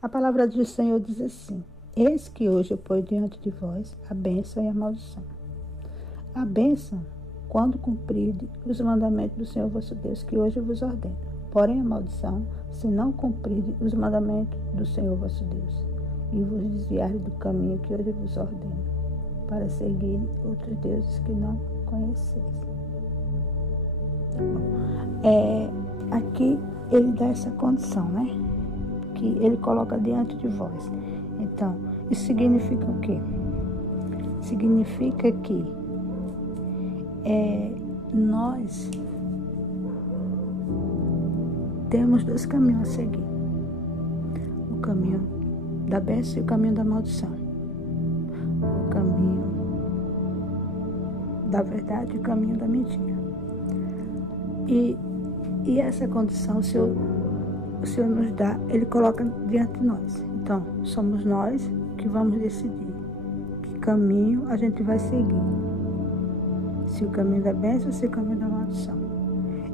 A palavra do Senhor diz assim: eis que hoje eu ponho diante de vós a bênção e a maldição. A bênção, quando cumprirdes os mandamentos do Senhor vosso Deus, que hoje vos ordeno. Porém, a maldição, se não cumprirdes os mandamentos do Senhor vosso Deus, e vos desviardes do caminho que hoje vos ordeno, para seguir outros deuses que não conheceis. Aqui ele dá essa condição, né? Que ele coloca diante de vós. Então, isso significa o quê? Significa que nós temos dois caminhos a seguir: o caminho da bênção e o caminho da maldição, o caminho da verdade e o caminho da mentira. E essa condição o Senhor nos dá, ele coloca diante de nós. Então, somos nós que vamos decidir que caminho a gente vai seguir. Se o caminho da bênção ou se o caminho da maldição.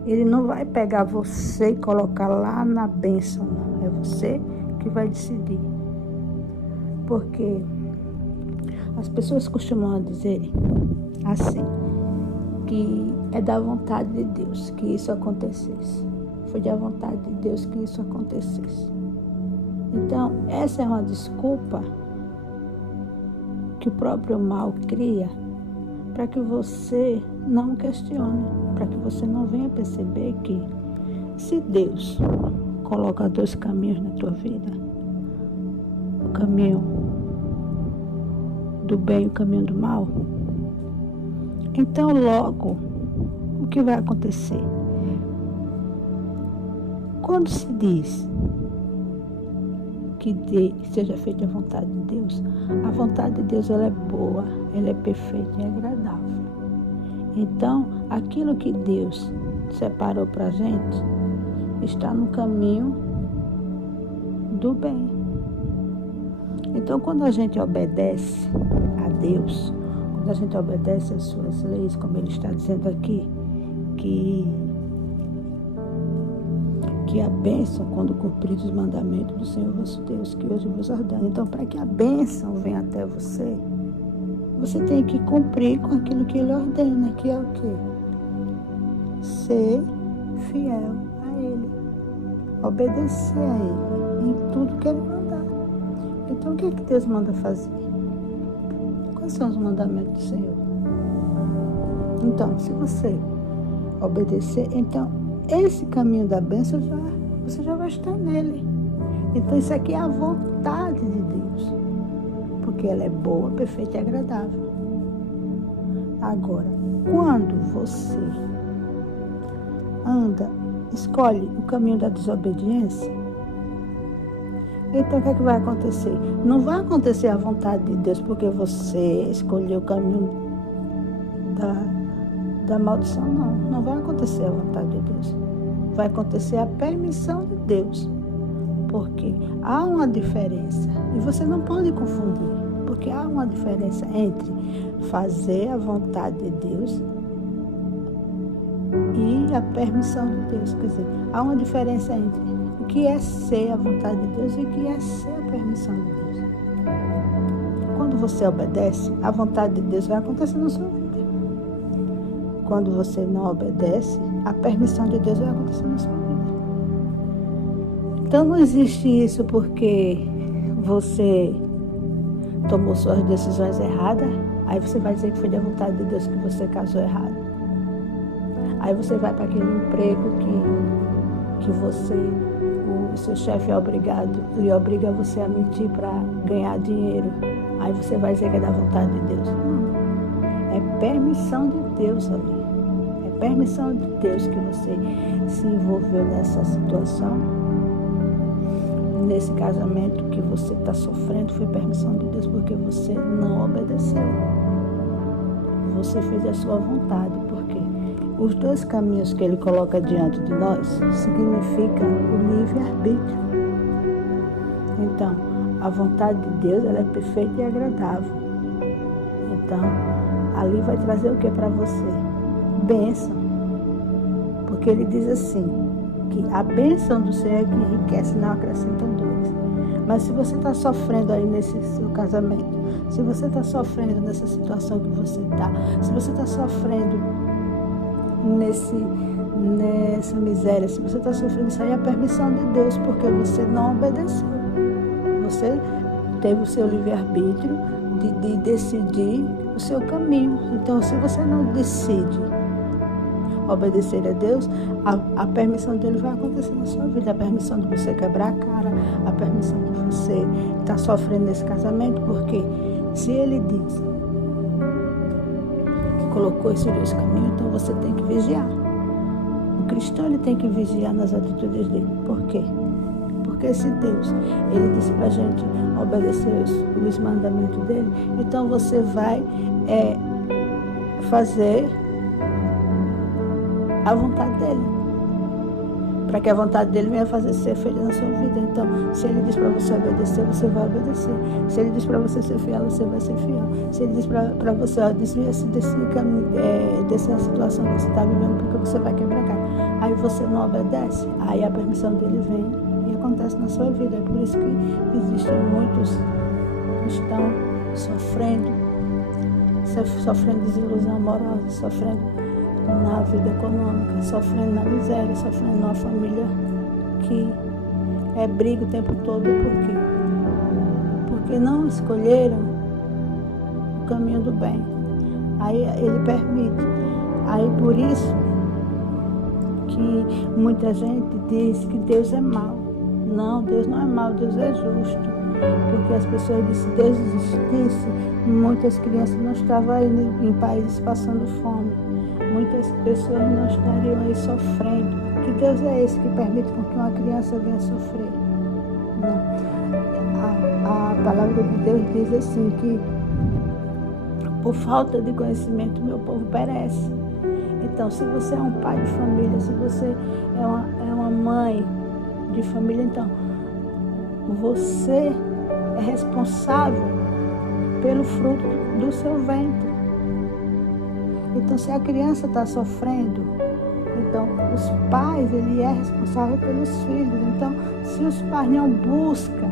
Ele não vai pegar você e colocar lá na bênção, não. É você que vai decidir. Porque as pessoas costumam dizer assim, que é da vontade de Deus que isso acontecesse. Foi da vontade de Deus que isso acontecesse. Então, essa é uma desculpa que o próprio mal cria para que você não questione, para que você não venha perceber que se Deus coloca dois caminhos na tua vida, o caminho do bem e o caminho do mal, então logo o que vai acontecer? Quando se diz que seja feita a vontade de Deus, a vontade de Deus ela é boa, ela é perfeita e agradável. Então, aquilo que Deus separou para a gente está no caminho do bem. Então, quando a gente obedece a Deus, quando a gente obedece às suas leis, como ele está dizendo aqui, que a bênção, quando cumprir os mandamentos do Senhor vosso Deus, que hoje vos ordeno. Então, para que a bênção venha até você, você tem que cumprir com aquilo que ele ordena, que é o quê? Ser fiel a ele, obedecer a ele em tudo que ele mandar. Então, o que é que Deus manda fazer? Quais são os mandamentos do Senhor? Então, se você obedecer, então esse caminho da bênção você já vai estar nele. Então isso aqui é a vontade de Deus, porque ela é boa, perfeita e agradável. Agora, quando você escolhe o caminho da desobediência, então o que é que vai acontecer? Não vai acontecer a vontade de Deus porque você escolheu o caminho da maldição, não. Não vai acontecer a vontade de Deus. Vai acontecer a permissão de Deus. Porque há uma diferença. E você não pode confundir. Porque há uma diferença entre fazer a vontade de Deus e a permissão de Deus. Quer dizer, há uma diferença entre o que é ser a vontade de Deus e o que é ser a permissão de Deus. Quando você obedece, a vontade de Deus vai acontecer na sua vida. Quando você não obedece, a permissão de Deus vai acontecer na sua vida. Então não existe isso porque você tomou suas decisões erradas, aí você vai dizer que foi da vontade de Deus que você casou errado. Aí você vai para aquele emprego que o seu chefe é obrigado e obriga você a mentir para ganhar dinheiro. Aí você vai dizer que é da vontade de Deus. Não. É permissão de Deus ali. É permissão de Deus que você se envolveu nessa situação. Nesse casamento que você está sofrendo, foi permissão de Deus porque você não obedeceu. Você fez a sua vontade, porque os dois caminhos que ele coloca diante de nós significam o livre-arbítrio. Então, a vontade de Deus ela é perfeita e agradável. Então, ali vai trazer o que para você? Bênção. Porque ele diz assim, que a bênção do Senhor é que enriquece, não acrescenta dores. Mas se você está sofrendo aí nesse seu casamento, se você está sofrendo nessa situação que você está, se você está sofrendo nessa miséria, se você está sofrendo, isso aí é a permissão de Deus, porque você não obedeceu. Você teve o seu livre-arbítrio de decidir o seu caminho. Então, se você não decide obedecer a Deus, a permissão dele vai acontecer na sua vida. A permissão de você quebrar a cara, a permissão de você estar sofrendo nesse casamento, porque se ele diz que colocou esse caminho, então você tem que vigiar. O cristão, ele tem que vigiar nas atitudes dele. Por quê? Porque se Deus, ele disse pra gente obedecer os mandamentos dele, então você vai fazer a vontade dele, para que a vontade dele venha ser feita na sua vida. Então, se ele diz para você obedecer, você vai obedecer. Se ele diz para você ser fiel, você vai ser fiel. Se ele diz para você desvia-se dessa situação que você está vivendo, porque você vai quebrar a cara, aí você não obedece, aí a permissão dele vem e acontece na sua vida. É por isso que existem muitos cristãos sofrendo desilusão amorosa, sofrendo na vida econômica, sofrendo na miséria, sofrendo numa família que briga o tempo todo. Por quê? Porque não escolheram o caminho do bem. Aí ele permite. Aí por isso que muita gente diz que Deus é mau. Não, Deus não é mau, Deus é justo. Porque as pessoas dizem, se Deus existisse, muitas crianças não estavam aí em países passando fome. Muitas pessoas não estariam aí sofrendo. Que Deus é esse que permite com que uma criança venha sofrer? Não. A palavra de Deus diz assim que por falta de conhecimento meu povo perece. Então, se você é um pai de família, se você é uma mãe de família, então você é responsável pelo fruto do seu ventre. Então, se a criança está sofrendo, então os pais, ele é responsável pelos filhos. Então, se os pais não buscam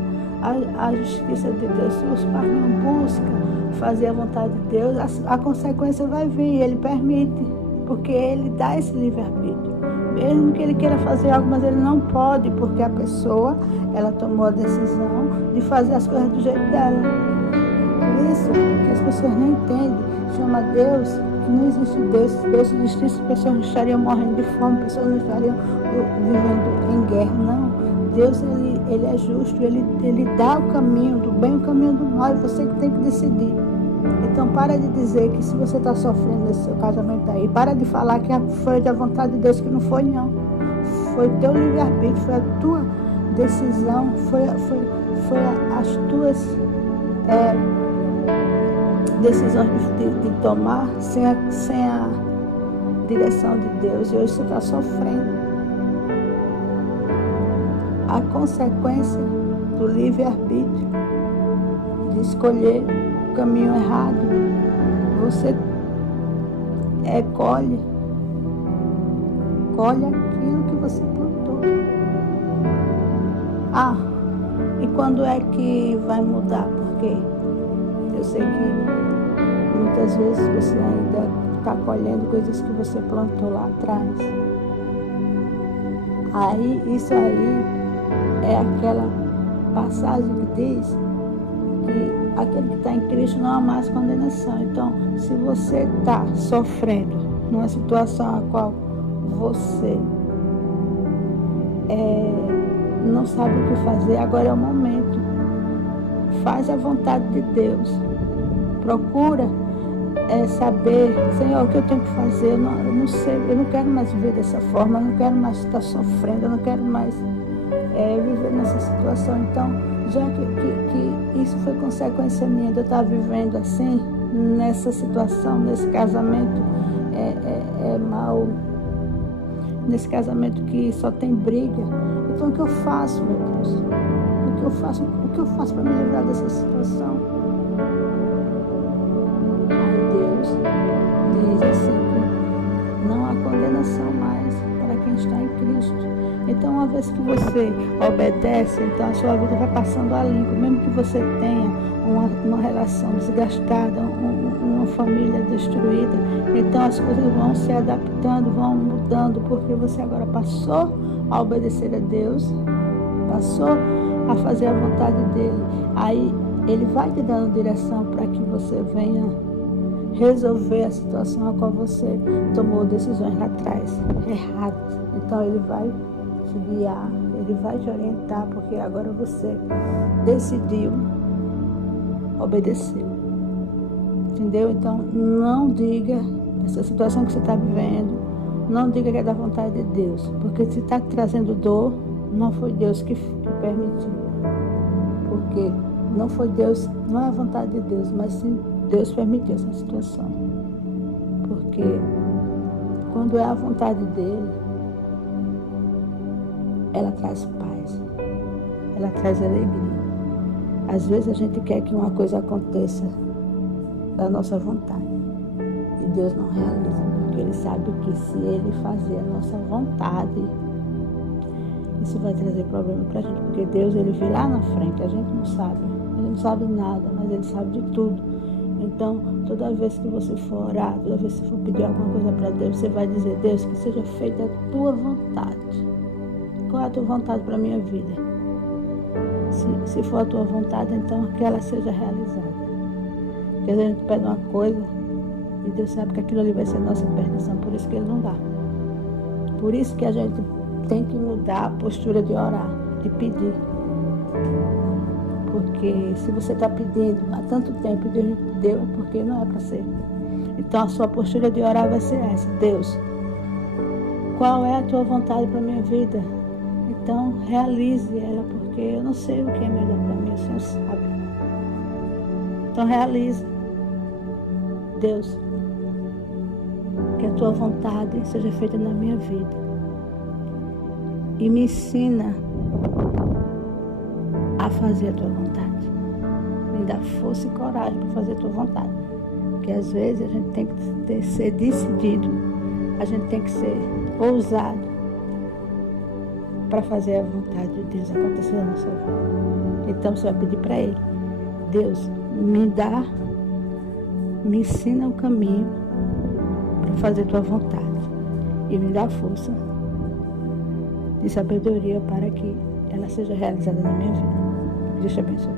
a justiça de Deus, se os pais não buscam fazer a vontade de Deus, a consequência vai vir, ele permite, porque ele dá esse livre-arbítrio. Mesmo que ele queira fazer algo, mas ele não pode, porque a pessoa, ela tomou a decisão de fazer as coisas do jeito dela. Por isso que as pessoas não entendem, chama Deus, que não existe Deus. Se Deus existisse, as pessoas não estariam morrendo de fome, as pessoas não estariam vivendo em guerra, não. Deus, ele é justo, ele dá o caminho do bem, o caminho do mal, e você que tem que decidir. Então, para de dizer que se você está sofrendo nesse seu casamento aí, para de falar que foi da vontade de Deus, que não foi, não. Foi teu livre-arbítrio, foi a tua decisão, foi as tuas decisões de tomar sem a direção de Deus. E hoje você está sofrendo. A consequência do livre-arbítrio, de escolher o caminho errado, você colhe aquilo que você plantou. E quando é que vai mudar? Porque eu sei que muitas vezes você ainda está colhendo coisas que você plantou lá atrás. Isso aí é aquela passagem que diz que aquele que está em Cristo não há mais condenação. Então, se você está sofrendo numa situação a qual você não sabe o que fazer, agora é o momento. Faz a vontade de Deus. Procura saber, Senhor, o que eu tenho que fazer. Eu não sei, eu não quero mais viver dessa forma, eu não quero mais estar sofrendo, eu não quero mais viver nessa situação. Então, já que isso foi consequência minha de eu estar vivendo assim, nessa situação, nesse casamento mau, nesse casamento que só tem briga, então o que eu faço, meu Deus? O que eu faço para me livrar dessa situação? Aí Deus diz assim que não há condenação mais para quem está em Cristo. Então, uma vez que você obedece, então a sua vida vai passando a limpo, mesmo que você tenha uma relação desgastada, uma família destruída, então as coisas vão se adaptando, vão mudando, porque você agora passou a obedecer a Deus, passou a fazer a vontade dele. Aí ele vai te dando direção para que você venha resolver a situação a qual você tomou decisões lá atrás, erradas. Então ele vai te guiar, ele vai te orientar, porque agora você decidiu obedecer. Entendeu? Então não diga essa situação que você está vivendo, não diga que é da vontade de Deus, porque se está trazendo dor, não foi Deus que permitiu. Porque não foi Deus, não é a vontade de Deus, mas sim Deus permitiu essa situação. Porque quando é a vontade dele, ela traz paz, ela traz alegria. Às vezes a gente quer que uma coisa aconteça da nossa vontade e Deus não realiza, porque ele sabe que se ele fazer a nossa vontade, isso vai trazer problema pra gente, porque Deus, ele vê lá na frente, a gente não sabe nada, mas ele sabe de tudo. Então, toda vez que você for orar, toda vez que você for pedir alguma coisa para Deus, você vai dizer: Deus, que seja feita a tua vontade. Qual é a tua vontade para a minha vida? Se for a tua vontade, então que ela seja realizada. Porque às vezes a gente pede uma coisa e Deus sabe que aquilo ali vai ser nossa perdição, por isso que ele não dá. Por isso que a gente tem que mudar a postura de orar, de pedir. Porque se você está pedindo há tanto tempo e Deus não te deu, é porque não é para ser. Então a sua postura de orar vai ser essa: Deus, qual é a tua vontade para a minha vida? Então realize ela, porque eu não sei o que é melhor para mim, o Senhor sabe. Então realize. Deus, que a tua vontade seja feita na minha vida. E me ensina a fazer a tua vontade. Me dá força e coragem para fazer a tua vontade. Porque às vezes a gente tem que ser decidido, a gente tem que ser ousado para fazer a vontade de Deus acontecer na nossa vida. Então você vai pedir para Ele: Deus, me ensina o caminho para fazer a tua vontade. E me dá força e sabedoria para que ela seja realizada na minha vida. Deus te abençoe.